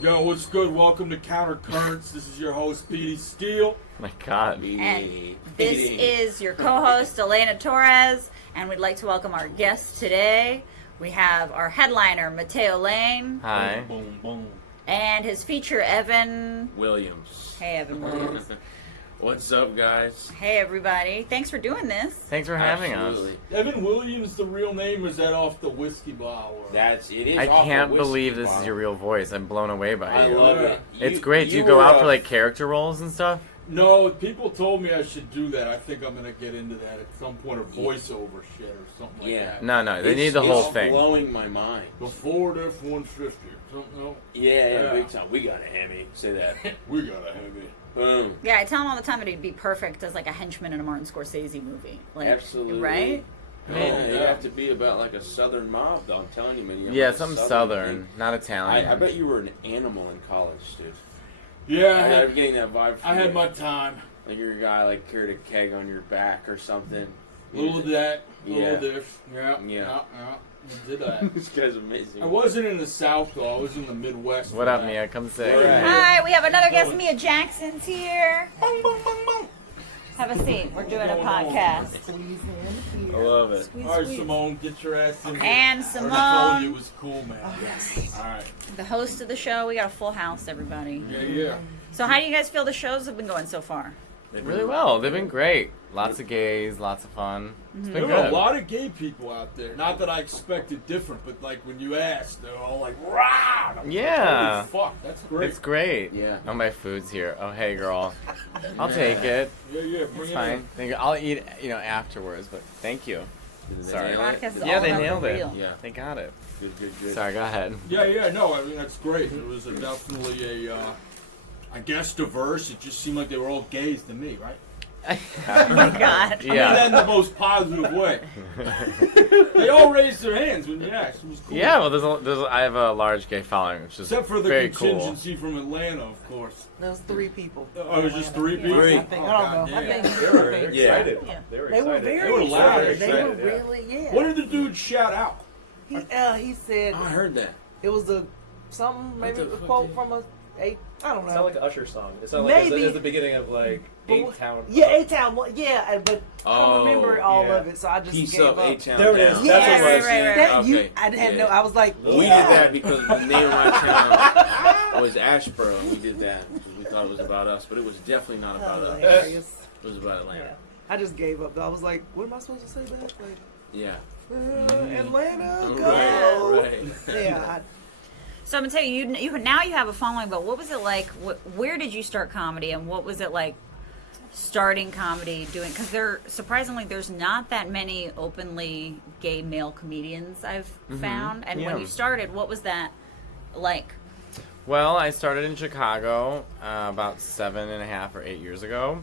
Yo, what's good? Welcome to Counter Currents. This is your host, Petey Steele. My God. And this is your co-host, Elena Torres, and we'd like to welcome our guest today. We have our headliner, Matteo Lane. Hi. Boom, boom. And his feature, Evan Williams. Hey, Evan Williams. What's up, guys? Hey, everybody. Thanks for doing this. Thanks for having us. Evan Williams, the real name, or is that off the whiskey bottle? It is. I off can't the whiskey believe this bottle. is your real voice. I'm blown away by I you. love it. It's great. Do you go were, out for like character roles and stuff? No, people told me I should do that. I think I'm going to get into that at some point, or voiceover shit or something like that. No. They need the whole thing. It's blowing my mind. The Ford F-150 or something else. Yeah, big time. We got a Hemi. Say that. We got a Hemi. Boom. Yeah, I tell him all the time that he'd be perfect as like a henchman in a Martin Scorsese movie. Like, Absolutely. Right? Man, you have to be about like a southern mob, though. I'm telling you, man. You Yeah, have something a southern, thing. not Italian. I bet you were an animal in college, dude. Yeah, I'm getting that vibe from I had you. my time. Like you're a guy like carried a keg on your back or something. A little of that, a little Yeah. of this. Yeah. We did that. This guy's amazing. I wasn't in the South, though. I was in the Midwest. What for up, that. Mia? Come say. Right. Hi, we have another guest. Mia Jackson's here. Bong, bong, bong, bong. Have a seat. We're doing a What's going on? podcast. I love it. All right, Simone, get your ass in here. And I told you Simone, it was cool, man. Yes. All right. the host of the show. We got a full house, everybody. Yeah. So how do you guys feel the shows have been going so far? Really well. They've been great. Lots of gays, lots of fun. It's There been were a good. lot of gay people out there. Not that I expected different, but like when you asked, they're all like, "Rah!" I'm like, Yeah. Holy fuck, that's great. It's great. Yeah. Oh, my food's here. Oh, hey, girl. I'll take it. Yeah, It's bring it fine. in. Thank you. I'll eat, afterwards, but thank you. Did they Sorry. nail it? Podcast is Yeah, all they about nailed the it. real. Yeah. They got it. Good. Sorry, go ahead. Yeah, no, I mean, that's great. It was definitely I guess diverse. It just seemed like they were all gays to me, right? Oh my God. I mean, that Yeah. in the most positive way. They all raised their hands when you asked. It was cool. Yeah, well, I have a large gay following, which is Except for the very cool. contingency from Atlanta, of course. There was 3 people. Oh, it was just 3 people? Three. I think. I don't know. I goddamn. think They were Yeah. excited. Yeah. They were they were excited. very They were loud, excited. They were excited, really, yeah. What did the dude shout out? He said I heard that. it was maybe a quote from I don't It know. sounded like an Usher song. It sounded like Maybe. it was the beginning of like But A-Town. Yeah, A-Town. Yeah, but I don't remember all yeah. of it, so I just Peace gave up, up. A-Town. There it is. down. Yeah, That's what it was. right. That you, Okay. I had Yeah. no. I was like, We did that because the name of my town was Asheboro, and we did that because we thought it was about us, but it was definitely not about us. hilarious. It was about Atlanta. Yeah. I just gave up. Though. I was like, what am I supposed to say back? Like, Yeah. Atlanta, go. Right. Yeah, So I'm gonna tell you, now you have a following, but what was it like? Where did you start comedy, and what was it like starting comedy? Because surprisingly, there's not that many openly gay male comedians I've found. And when Yeah. you started, what was that like? Well, I started in Chicago about 7.5 or 8 years ago,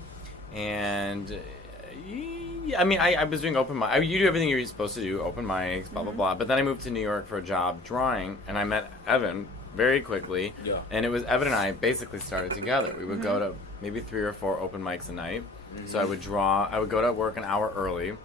and I mean, I was doing open mic. You do everything you're supposed to do, open mics, blah blah blah. But then I moved to New York for a job drawing, and I met Evan very quickly. Yeah. And it was Evan and I basically started together. We would go to maybe 3 or 4 open mics a night. So I would draw. I would go to work an hour early.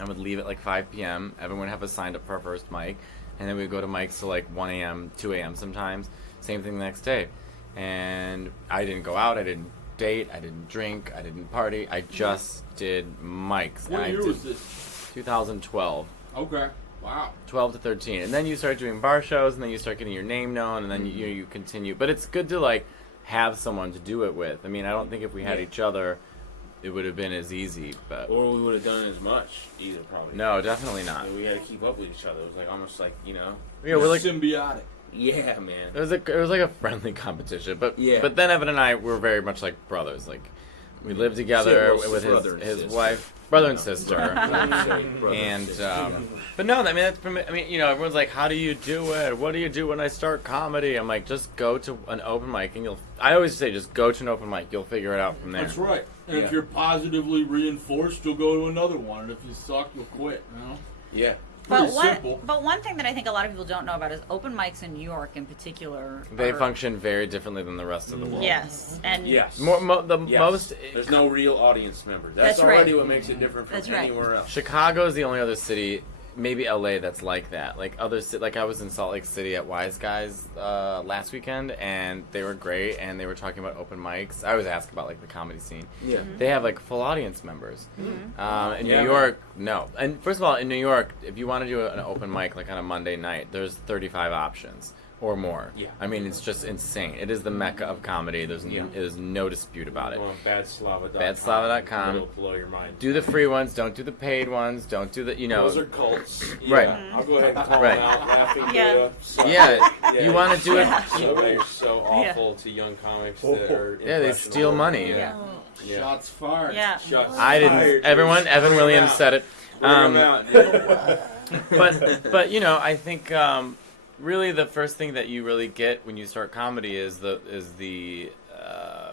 I would leave at like 5 p.m. Evan would have us signed up for our first mic, and then we'd go to mics till like 1 a.m., 2 a.m. sometimes. Same thing the next day. And I didn't go out. I didn't date. I didn't drink. I didn't party. I just did mics. What And I year did was this? 2012. Okay. Wow. 12 to 13. And then you start doing bar shows, and then you start getting your name known, and then you continue. But it's good to like have someone to do it with. I mean, I don't think if we had each other, it would have been as easy. But Or we would have done as much either, probably. no, definitely not. We had to keep up with each other. It was like almost like, Yeah, we're like symbiotic. yeah, man. it was like a friendly competition. But Yeah. but then Evan and I were very much like brothers. Like we lived together Shit, with brother and his sister. wife, brother and sister. Brother And sister. but no, I mean that's everyone's like, how do you do it? What do you do when I start comedy? I'm like, just go to an open mic and I always say just go to an open mic, you'll figure it out from there. That's right. And Yeah. if you're positively reinforced, you'll go to another one. And if you suck, you'll quit. You know? Yeah. Pretty simple. But one thing that I think a lot of people don't know about is open mics in New York in particular. They are- function very differently than the rest of the world. Yes, and Yes. The Yes. most There's no real audience member. That's That's right. already what makes it different from That's right. anywhere else. Chicago is the only other city maybe LA that's like that. Like like I was in Salt Lake City at Wise Guys last weekend, and they were great, and they were talking about open mics. I always ask about like the comedy scene. Yeah. They have like full audience members. In New York, no. And first of all, in New York, if you want to do an open mic like on a Monday night, there's 35 options or more. Yeah. I mean, it's just insane. It is the mecca of comedy. There's no dispute about it. Go on badslava.com. Badslava.com. It'll blow your mind. Do the free ones. Don't do the paid ones. Don't do the, Those are cults. Right. I'll go ahead and call Right. them out. Laughing Yeah. Buddha. So, You want to do it. They're so awful to young comics that are Yeah, they steal impressionable. money. Yeah. Shots fired. Yeah. Shots I didn't. fired. Everyone, Evan Bring 'em Williams out. said it. Bring 'em out. But I think really the first thing that you really get when you start comedy is the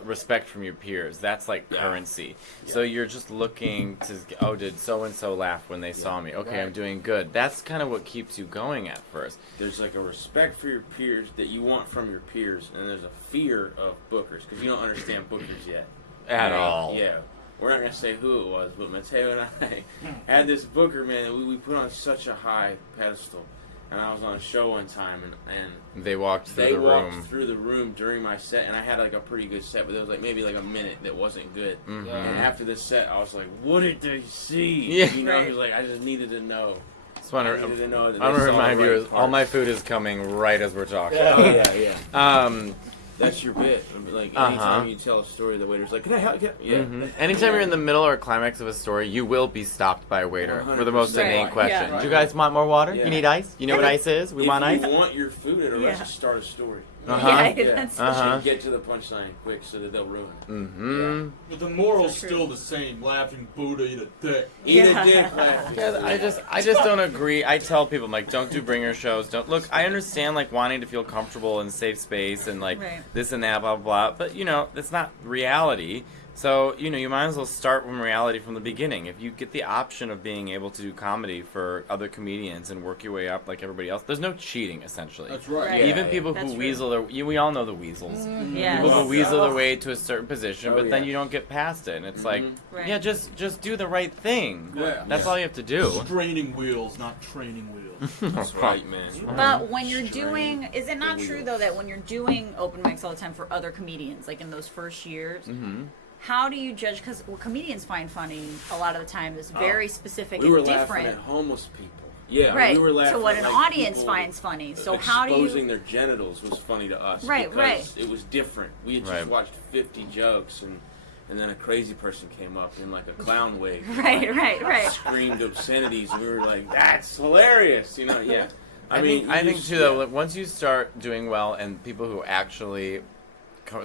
respect from your peers. That's like currency. So you're just looking to did so and so laugh when they saw me? Okay, I'm doing good. That's kind of what keeps you going at first. There's like a respect for your peers that you want from your peers, and there's a fear of bookers because you don't understand bookers yet. At all. Yeah. We're not going to say who it was, but Matteo and I had this booker, man, that we put on such a high pedestal. And I was on a show one time, and They walked through they the walked room. through the room during my set, and I had like a pretty good set, but there was like maybe like a minute that wasn't good. Mhm. And after the set, I was like, "What did they see?" Yeah. You know, Right. because like I just needed to know. Just want I needed to know that to they saw remind the right viewers, all parts. my food is coming right as we're talking. Oh yeah. Um, That's your bit. Like Uh-huh. anytime you tell a story, the waiter's like, "Can I help you?" Yeah. mhm. Anytime you're in the middle or climax of a story, you will be stopped by a waiter for the most 100%. inane Right. question. Yeah. Do you guys want more water? Yeah. You need ice? You know what ice is? We want ice? If you want your food at a Yeah. restaurant, start a story. Uh-huh. Yeah, Yeah. that's Uh-huh. So you get to the punchline quick so that they'll ruin it. Mm-hmm. But the moral's So true. still the same. Laughing Buddha, eat a dick. Eat Yeah. a dick laughing. Yeah, I just don't agree. I tell people, I'm like, don't do bringer shows. Don't look. I understand like wanting to feel comfortable in safe space and like Right. this and that, blah blah blah. But that's not reality. So you might as well start from reality from the beginning. If you get the option of being able to do comedy for other comedians and work your way up like everybody else, there's no cheating essentially. That's right. Right. Even Yeah, people That's who true. weasel we all know the weasels. Yeah. People who Oh, weasel yeah. their way to a certain position, Oh, but then yeah. you don't get past it, and it's like, Right. yeah, just do the right thing. Yeah. That's all you have to do. Straining wheels, not training wheels. That's right, man. But when you're Strain doing, is it not the true wheels. though that when you're doing open mics all the time for other comedians, like in those first years, Mm-hmm. how do you judge? Because what comedians find funny a lot of the time is very specific We were and laughing different. at homeless people. Yeah, Right. we were laughing So what at, an like, audience people finds funny. So how do exposing you? their genitals was funny to us. Right, because right. It was different. We had just Right. watched 50 jokes, and then a crazy person came up in like a clown wig. Right, right. Screamed obscenities. And we were like, "That's hilarious!" Yeah. I think too though, like, once you start doing well and people who actually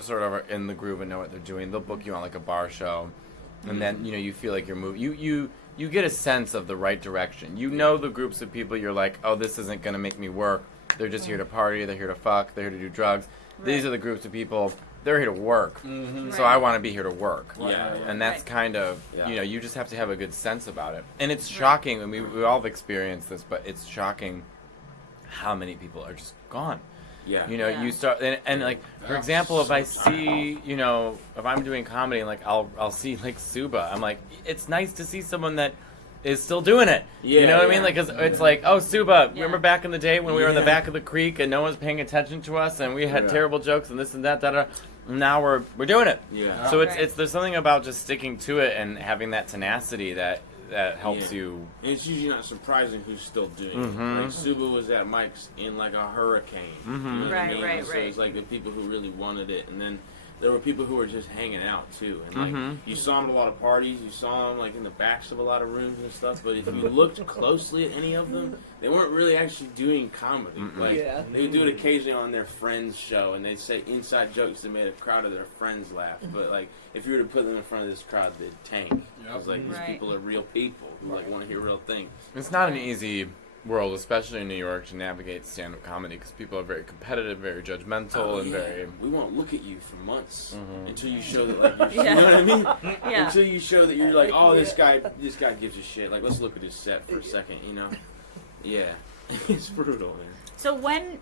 sort of are in the groove and know what they're doing, they'll book you on like a bar show, and then you feel like you're moving. You get a sense of the right direction. You know the groups of people you're like, oh, this isn't gonna make me work. They're just here to party. They're here to fuck. They're here to do drugs. These Right. are the groups of people. They're here to work. Mm-hmm. So I want to be here to work. Yeah. And that's Right. kind of, Yeah. you just have to have a good sense about it. And it's shocking, and we all have experienced this, but it's shocking how many people are just gone. Yeah. Yeah. You start, and like, for example, if I see, if I'm doing comedy, and like, I'll see like Suba, I'm like, it's nice to see someone that is still doing it. Yeah, You know what I yeah. mean? Like, it's like, oh, Suba, Yeah. remember back in the day when we were in the Yeah. back of the creek and no one's paying attention to us and we had terrible jokes and this and that, da. Now we're doing it. Yeah. So Right. there's something about just sticking to it and having that tenacity that helps Yeah. you. And it's usually not surprising who's still doing Mhm. it. Like Suba was at Mike's in like a hurricane. Mhm. You know what I Right, mean? right, So right. it's like the people who really wanted it, and then there were people who were just hanging out too. And like Mhm. you saw them at a lot of parties, you saw them like in the backs of a lot of rooms and stuff. But if you looked closely at any of them, they weren't really actually doing comedy. Mm-mm. Like Yeah. they would do it occasionally on their friends' show, and they'd say inside jokes that made a crowd of their friends laugh. But like if you were to put them in front of this crowd, they'd tank. It's like these Right. people are real people who like want to hear real things. It's not an easy world, especially in New York, to navigate stand-up comedy because people are very competitive, very judgmental, and yeah. very. We won't look at you for months Mhm. until you show that like you're, Yeah. you know what I mean? Yeah. Until you show that you're like, oh, this guy gives a shit. Like, let's look at his set for a second, Yeah, it's brutal, man. So when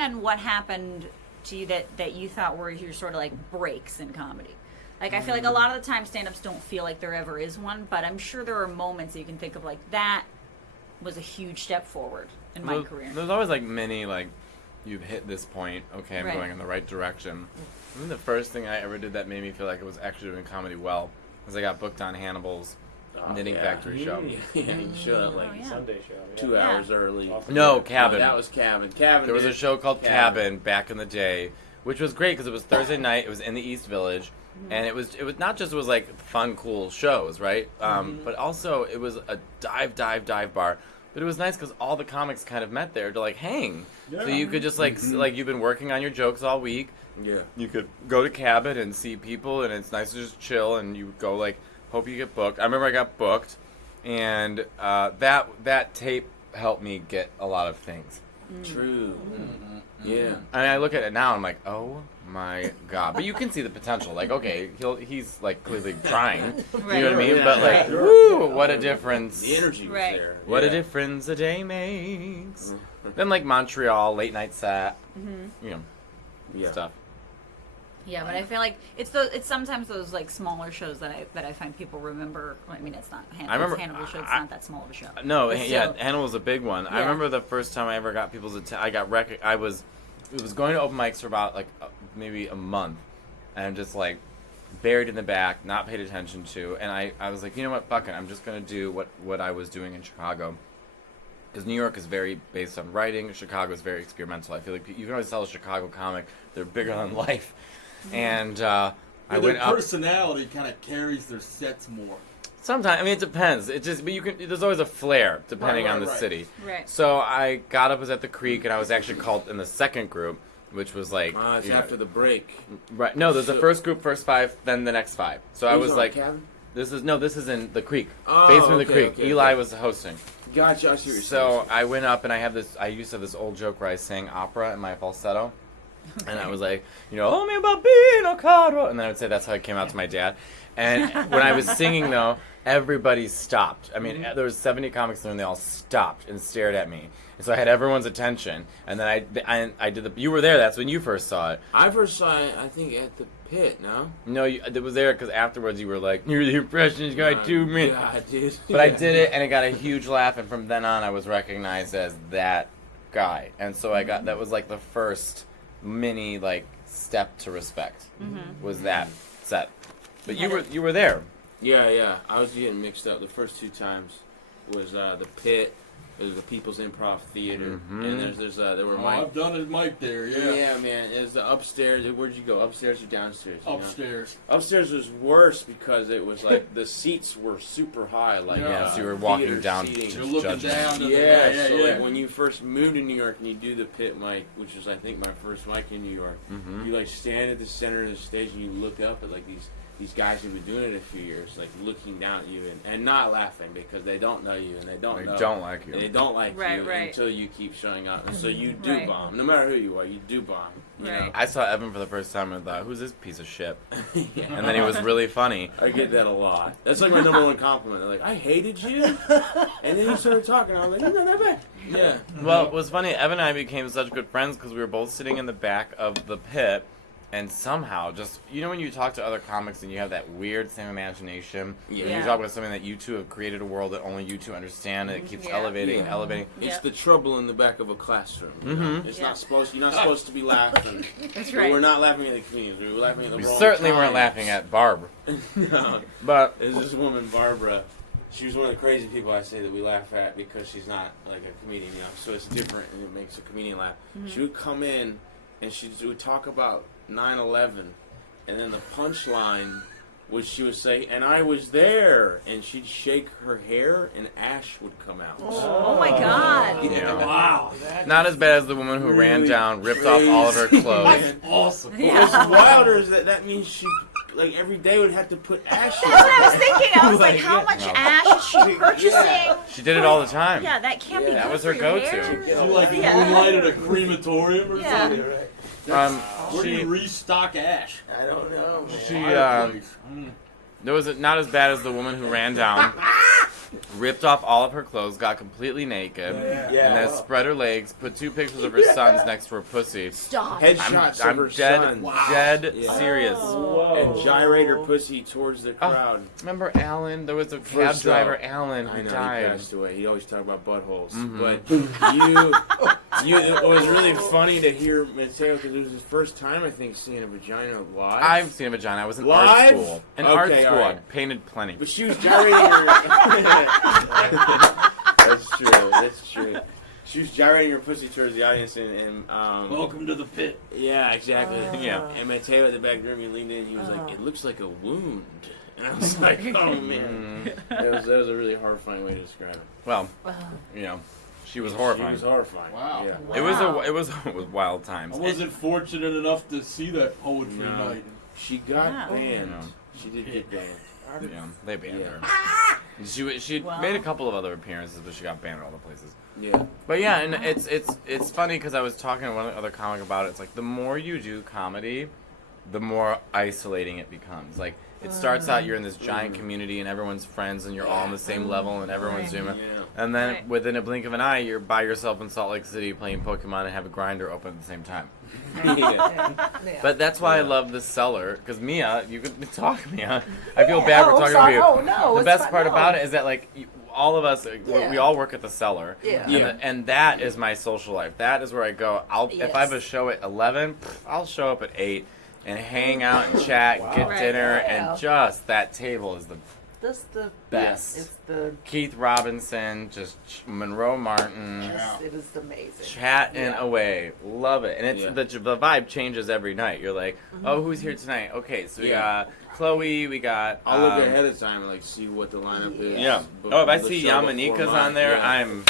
and what happened to you that you thought were your sort of like breaks in comedy? Like I feel like a lot of the time stand-ups don't feel like there ever is one, but I'm sure there are moments that you can think of like that was a huge step forward in my career. There's always like many like you've hit this point. Okay, I'm Right. going in the right direction. I think the first thing I ever did that made me feel like I was actually doing comedy well was I got booked on Hannibal's Knitting Factory show. Yeah, you showed up like Oh, yeah. Sunday show. Yeah. 2 hours early. No, Cabin. Oh, that was Cabin. Cabin. There was a did- show called Cabin back in the day, which was great because it was Thursday night. It was in the East Village, and it was not just like fun, cool shows, right? But also it was a dive bar. But it was nice because all the comics kind of met there to like hang. So you could just like like you've been working on your jokes all week. Yeah. You could go to Cabin and see people, and it's nice to just chill. And you go like, hope you get booked. I remember I got booked, and that tape helped me get a lot of things. True. Yeah. I mean, I look at it now, I'm like, oh my god! But you can see the potential. Like, okay, he's like clearly trying. You know what I mean? Yeah. But like, Right. woo, what a difference! The energy was Right. there. What a Yeah. difference a day makes. Then like Montreal, late night set, you know, Yeah. stuff. Yeah, but I feel like it's sometimes those like smaller shows that I find people remember. I mean, it's not Hannibal. remember- It's Hannibal show. It's I- not that small of a show. No, But yeah, still. Hannibal was a big one. I Yeah. remember the first time I ever got people's attention. I was going to open mics for about like maybe a month, and I'm just like buried in the back, not paid attention to, and I was like, you know what, fuck it, I'm just gonna do what I was doing in Chicago, because New York is very based on writing. Chicago is very experimental. I feel like you can always tell a Chicago comic they're bigger than life, and I Their went up. personality kind of carries their sets more. Sometimes, I mean, it depends. It just, but you can. There's always a flair depending on the right. city. Right. So I got up, was at the Creek, and I was actually called in the second group, which was like, It's you know, after the break. right? No, there's the So- first group, first 5, then the next 5. So I Who's was on, like, Cabin? this is in the Creek, Oh, basement of the okay, Creek. okay, Eli okay. was hosting. Gotcha. I see what you're So saying. I went up, and I used to have this old joke where I sang opera in my falsetto. And I was like, you know, oh, me bambino caro. And then I would say that's how it came out to my dad. And when I was singing, though, everybody stopped. I mean, there was 70 comics there, and they all stopped and stared at me. And so I had everyone's attention. And then I did the. You were there. That's when you first saw it. I first saw it, I think, at the Pit. No. No, it was there because afterwards you were like, you're the impressions guy too, man. Yeah, I did. But I did it, and it got a huge laugh. And from then on, I was recognized as that guy. And so that was like the first mini like step to respect was that set. But you were there. Yeah. I was getting mixed up. The first 2 times was the Pit. It was the People's Improv Theater, and there were I've done it, Mike. There, yeah. Yeah, man. It was the upstairs. Where'd you go? Upstairs or downstairs? You know? Upstairs. Upstairs was worse because it was like the seats were super high. Like Yeah, so you were walking theater down seating. to You're looking judgment. down to Yeah, the so like when you first moved to New York and you do the Pit mic, which was I think my first mic in New York, you like stand at the center of the stage and you look up at like these guys who've been doing it a few years, like looking down at you and not laughing because they don't know you and they don't like you. They don't like Right, you right. until you keep showing up, and so you do Right. bomb. No matter who you are, you do bomb. You Right. know? I saw Evan for the first time and thought, who's this piece of shit? Yeah. And then he was really funny. I get that a lot. That's like my number one compliment. They're like, I hated you. And then you started talking. I was like, you're not that bad. Yeah. Well, it was funny. Evan and I became such good friends because we were both sitting in the back of the pit, and somehow, just when you talk to other comics and you have that weird same imagination, Yeah. and you talk about something that you two have created a world that only you two understand, and it keeps Yeah. elevating and Yeah. elevating. It's Yeah. the trouble in the back of a classroom. You know? It's Yeah. not supposed. You're not supposed to be laughing. That's But right. we're not laughing at the comedians. We were laughing at the We wrong certainly times. weren't laughing at Barb, No. but There's this woman, Barbara. She was one of the crazy people I say that we laugh at because she's not like a comedian, so it's different and it makes a comedian laugh. She would come in and she would talk about 9/11, and then the punchline was she would say, "And I was there," and she'd shake her hair and ash would come out. Oh my God. yeah. Wow. Not as bad as the woman who ran Really down, ripped off all of her crazy. clothes. That's awesome. What's wilder is that means she like every day would have to put ash in. That's what I was thinking. I was like, Like, how yeah. much No. ash is she purchasing? She did it all the time. Yeah, that can't be Yeah. good That was for her your go-to. hair. You like Yeah. moonlight at a crematorium or Yeah. something? Where do She you restock ash? I don't know. she Fireplace. there was not as bad as the woman who ran down. ripped off all of her clothes, got completely naked, Yeah. and then spread her legs, put 2 pictures of her sons next to her pussy. Stop. Headshots of I'm her dead, son. dead Yeah. serious. And gyrate her pussy towards the crowd. Remember Alan? There was a cab First driver, off, Alan, I who know died. he passed away. He always talked about buttholes. Mhm. But it was really funny to hear Matteo because it was his first time, I think, seeing a vagina live. I've seen a vagina. I was in Live? art school. In art Okay, school, alright. I painted plenty. But she was gyrating her. That's true. That's true. She was gyrating her pussy towards the audience, and Welcome to the pit. yeah, exactly. Yeah. And Matteo at the back room, he leaned in, and he was like, "It looks like a wound." And I was like, "Oh man, that was a really horrifying way to describe it." Well, you know, she was horrifying. She was horrifying. Wow. Yeah. It was Wow. it was wild times. I wasn't fortunate enough to see that poetry No. night. She got Wow. banned. Yeah. She did get banned. Yeah, they banned Yeah. her. She Wow. made a couple of other appearances, but she got banned at all the places. Yeah. But yeah, and it's funny because I was talking to one other comic about it. It's like the more you do comedy, the more isolating it becomes. Like it starts out you're in this giant community and everyone's friends and you're all on the same level and everyone's doing it. Yeah. And then Right. within a blink of an eye, you're by yourself in Salt Lake City playing Pokemon and have a grinder open at the same time. yeah. Yeah. But that's why I Yeah. love the Cellar, because Mia, you could talk, Mia. I feel bad for Oh, talking sorry. over you. Oh, no, The it's best fine. part No. about it is that like all of us, Yeah. we all work at the Cellar. Yeah. And, Yeah. and that is my social life. That is where I go. If I have a Yes. show at 11, I'll show up at 8 and hang out and chat, get Right. dinner, Yeah. and just that table is the That's the best. It's the Keith Robinson, just Monroe Martin. it is amazing. Chatting Yeah. away, love it, and it's Yeah. the vibe changes every night. You're like, oh, who's here tonight? Okay, so we Yeah. got Chloe, we got. I'll look ahead of time and like see what the lineup is. Yeah. But Oh, if I the see show Yamanika's before on mine, there, yeah. I'm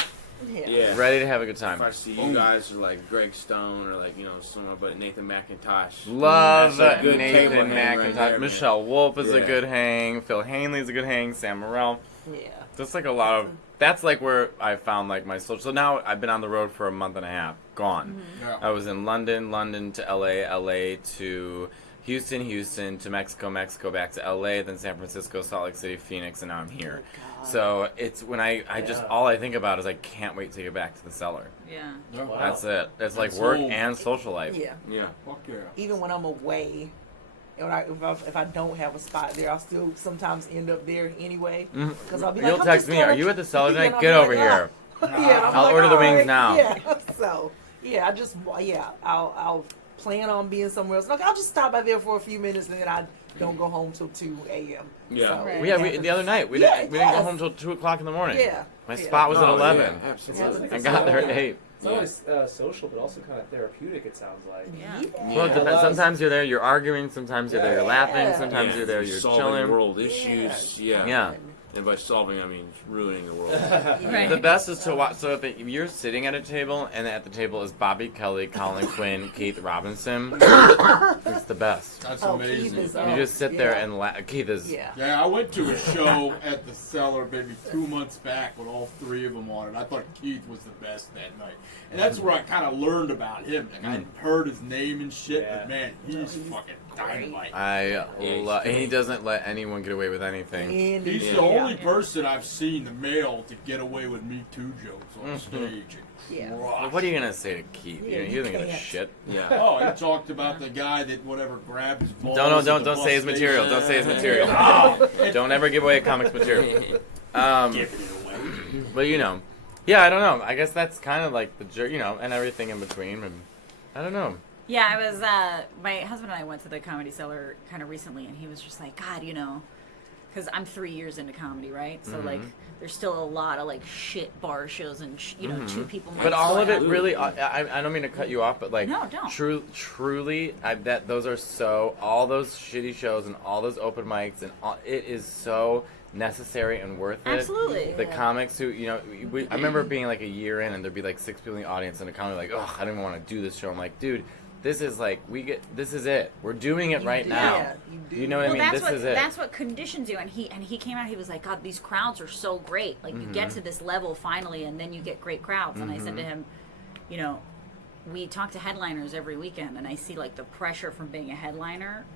Yeah. Yeah. ready to have a good If time. I see you guys or like Greg Stone or like someone but Nathan McIntosh. Love That's a good Nathan table hang McIntosh. right there, man. Michelle Wolf is a Yeah. good hang. Phil Hanley's a good hang. Sam Morrell. Yeah. Just like a lot of. That's like where I found like my social. So now I've been on the road for a month and a half. Gone. Yeah. I was in London to LA to Houston to Mexico, back to LA, then San Francisco, Salt Lake City, Phoenix, and now I'm here. So it's when I just all I think about is I can't wait to get back to the Cellar. Yeah. Yeah. That's it. It's like That's work all. and social life. Yeah. Yeah. Fuck yeah. Even when I'm away, and if I don't have a spot there, I'll still sometimes end up there anyway. Because I'll be like, You'll I'm text just me, gonna- "Are you at the Cellar Yeah, tonight? and I'll Get be over like, here." Yeah, and I'm I'll like, order the "All wings right." now. Yeah. So yeah, I'll plan on being somewhere else. Like I'll just stop by there for a few minutes and then I don't go home till 2 a.m. Yeah. So, Right. Well, yeah, the other night we Yeah, didn't go yes. home till 2:00 in the morning. Yeah. My Yeah. spot was at Oh, 11. yeah, absolutely. I got there at 8. It's not always social, but also kind of therapeutic. It sounds like. Yeah. Well, it depends. Sometimes you're there, you're arguing. Sometimes you're there, you're laughing. Sometimes Yeah. you're there, you're solving chilling. world issues. Yeah. Yeah. And by solving, I mean ruining the world. Right. The best is to watch. So if you're sitting at a table and at the table is Bobby Kelly, Colin Quinn, Keith Robinson, it's the best. That's Oh, Keith amazing. is, You just sit there yeah. and laugh. Keith is. Yeah. Yeah, I went to a show at the Cellar maybe 2 months back with all 3 of them on it. I thought Keith was the best that night. And that's where I kind of learned about him. Like, I heard his name and shit, Yeah. but man, he's fucking dynamite. And he doesn't let anyone get away with anything. And He's the only person I've seen, the male, to get away with Me Too jokes on stage. Yeah. Well, what are you gonna say to Keith? Yeah, He you doesn't give a can't. shit. Yeah. Oh, he talked about the guy that whatever grabbed his balls. Don't at the don't bus say his station. material. Don't say his material. Oh, Don't ever give away a comic's material. giving it away. But yeah, I don't know. I guess that's kind of like the and everything in between. And I don't know. Yeah, I was, my husband and I went to the Comedy Cellar kind of recently, and he was just like, God, because I'm 3 years into comedy, right? So, like, there's still a lot of, like, shit bar shows and, 2 people might But all of it slap. really, I don't mean to cut you off, but like, No, don't. Truly, I bet those are all those shitty shows and all those open mics and it is so necessary and worth it. Absolutely. The comics who, I remember being like a year in and there'd be like 6 people in the audience and the comic like, oh, I don't even want to do this show. I'm like, dude, this is like, this is it. We're doing it right now. Yeah, you do. You know what I Well, mean? that's This is it. that's what conditions you. And he came out. He was like, God, these crowds are so great. Like you get to this level finally, and then you get great crowds. And I said to him, we talk to headliners every weekend, and I see like the pressure from being a headliner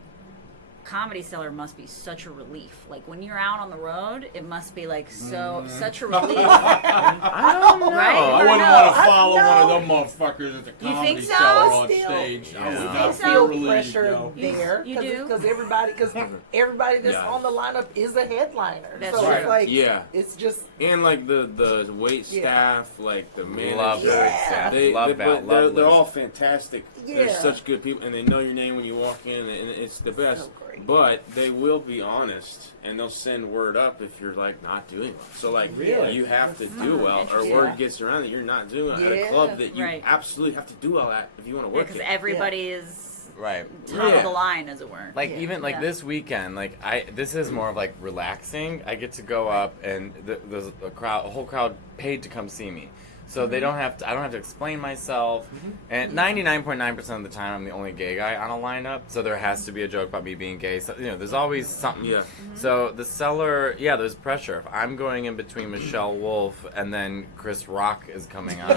Comedy Cellar must be such a relief. Like when you're out on the road, it must be like such a relief. I don't know. Right? I Or wouldn't no? want to follow one of them motherfuckers at the You Comedy think so? Cellar on Still- stage. I Yeah. would You not think so? feel feel relieved, pressure yo. there You do? because everybody that's Yeah. on the lineup is a headliner. That's so right. it's like Yeah. it's just And like the wait Yeah. staff, like the manager, Love Yeah. that staff. they, Love they, Val. but Love they're Liz. all fantastic. They're Yeah. such good people, and they know your name when you walk in, and it's the best. So great. But they will be honest, and they'll send word up if you're like not doing well. So like Really? you have to do well, or Interesting. word gets around that you're not doing well at a Yeah. club that you Right. absolutely have to do well at if you want to work Because it. everybody is Right. top Yeah. of the line, as it were. Like Yeah. even like Yeah. this weekend, like this is more of like relaxing. I get to go up and there's a whole crowd paid to come see me. So they don't have to. I don't have to explain myself. And 99.9% of the time, I'm the only gay guy on a lineup. So there has to be a joke about me being gay. So there's always something. Yeah. So the Cellar, there's pressure. If I'm going in between Michelle Wolf and then Chris Rock is coming on,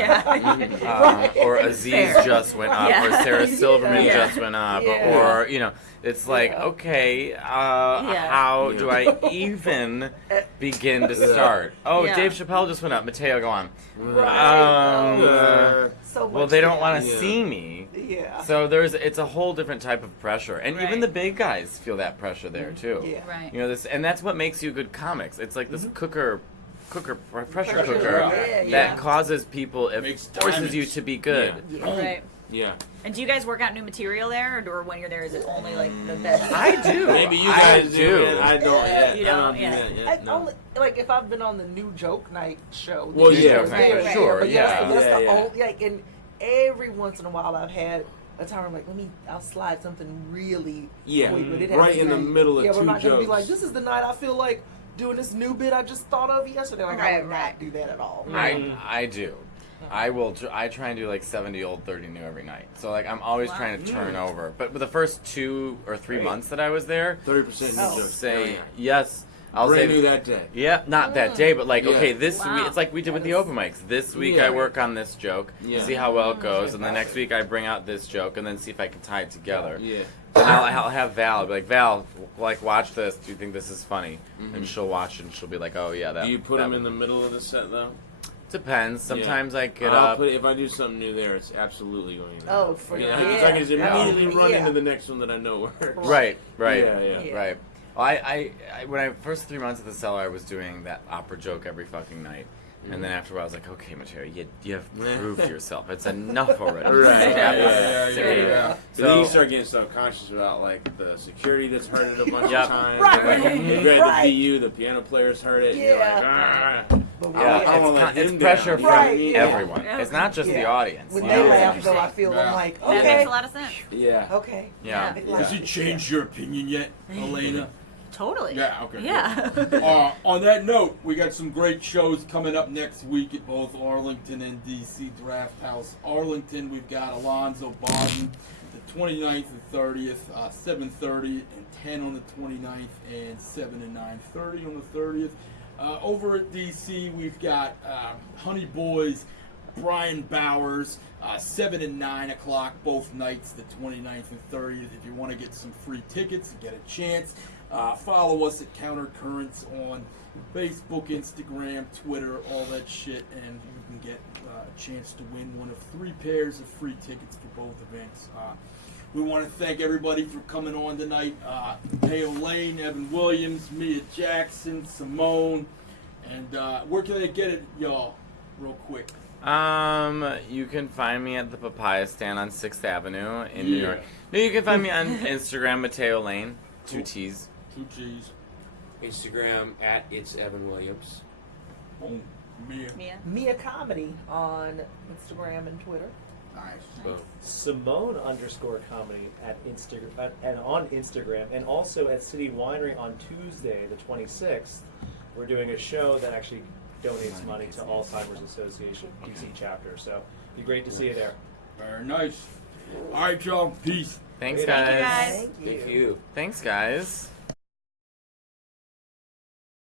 or Aziz Fair. just went up, Yeah. or Sarah Silverman Yeah. just went up, Yeah. or it's like Yeah. okay, how do I even begin to start? Oh, Yeah. Dave Chappelle just went up. Mateo, go on. Right. So Well, much they don't want to Yeah. see me. Yeah. So it's a whole different type of pressure, and even Right. the big guys feel that pressure there too. Yeah. Right. And that's what makes you good comics. It's like this pressure Pressure cooker cooker, yeah, that yeah. causes people. It Makes forces diamonds. you to be good. Yeah. Right. Yeah. And do you guys work out new material there, or when you're there, is it only like the best? I do. Maybe you I guys do. Man. I don't yet. You I don't do yet. that yet. I No. only, like if I've been on the new joke night show. Well, the yeah, shows okay, there, for sure, but yeah. that's the Yeah. only like, and every once in a while I've had a time I'm like, I'll slide something really Yeah, quick, but it has right to in be- the middle of yeah, two we're not gonna be jokes. like, this is the night I feel like doing this new bit I just thought of yesterday. Like I Right, would right. not do that at all. I do. I try and do like 70 old, 30 new every night. So like I'm always Wow. trying to turn over. But with the first 2 or 3 months that I was there, 30% new Oh. jokes. say yes. I'll Brand say new that day. yeah, not that day, but like Yeah. okay, this Wow. week it's like we did with the open mics. This week Yeah. I work on this joke, Yeah. see how well it goes, and the next week I bring out this joke, and then see if I can tie it together. Yeah. And I'll have Val be like, Val, like watch this. Do you think this is funny? And she'll watch it and she'll be like, oh yeah, that. Do you put that them in would- the middle of the set though? Depends. Sometimes I get I'll up. put if I do something new there, it's absolutely going in. Oh, for yeah. yeah. Because I can just immediately run Yeah. into the next one that I know works. Right. Yeah, yeah. Yeah. Right. Well, I when I first 3 months at the Cellar, I was doing that opera joke every fucking night. And then after a while, I was like, okay, Mateo, you have proved yourself. It's enough already. Right. Step Yeah. up. But then you So, start getting self-conscious about like the security that's heard it a bunch Yep. of times. Right. Like, if you're at Right. the VU, the piano players heard it. And you're like, Yeah. "Ah." But yeah, I wanna let it's him pressure down. from Right, yeah. everyone. It's not just the Yeah. audience. when you they know? laugh, though, I feel I'm like, That okay, makes a lot of sense. Yeah. okay. Yeah. They Has like it it. changed your opinion yet, Elena? Totally. Yeah, okay, Yeah. On that note, we got some great shows coming up next week at both Arlington and DC Drafthouse. Arlington, we've got Alonzo Boston, the 29th and 30th, 7:30 and 10 on the 29th, and 7 and 9:30 on the 30th. Over at DC, we've got Honey Boys, Brian Bowers, 7 and 9 o'clock both nights, the 29th and 30th. If you want to get some free tickets and get a chance, follow us at Counter Currents on Facebook, Instagram, Twitter, all that shit, and you can get a chance to win one of 3 pairs of free tickets for both events. We want to thank everybody for coming on tonight. Matteo Lane, Evan Williams, Mia Jackson, Simone, and where can they get it, y'all, real quick? You can find me at the Papaya Stand on 6th Avenue in New York. No, you can find me on Instagram, Matteo Lane, 2 T's. 2 G's. Instagram at It's Evan Williams. Boom. Mia. Mia. Mia Comedy on Instagram and Twitter. Nice. Simone _comedy at Instagram and on Instagram, and also at City Winery on Tuesday, the 26th. We're doing a show that actually donates money to Alzheimer's Association DC chapter. So it'd be great to see you there. Very nice. All right, y'all. Peace. Thanks, Thank you, guys. guys. Thank you. Thank you. Thanks, guys.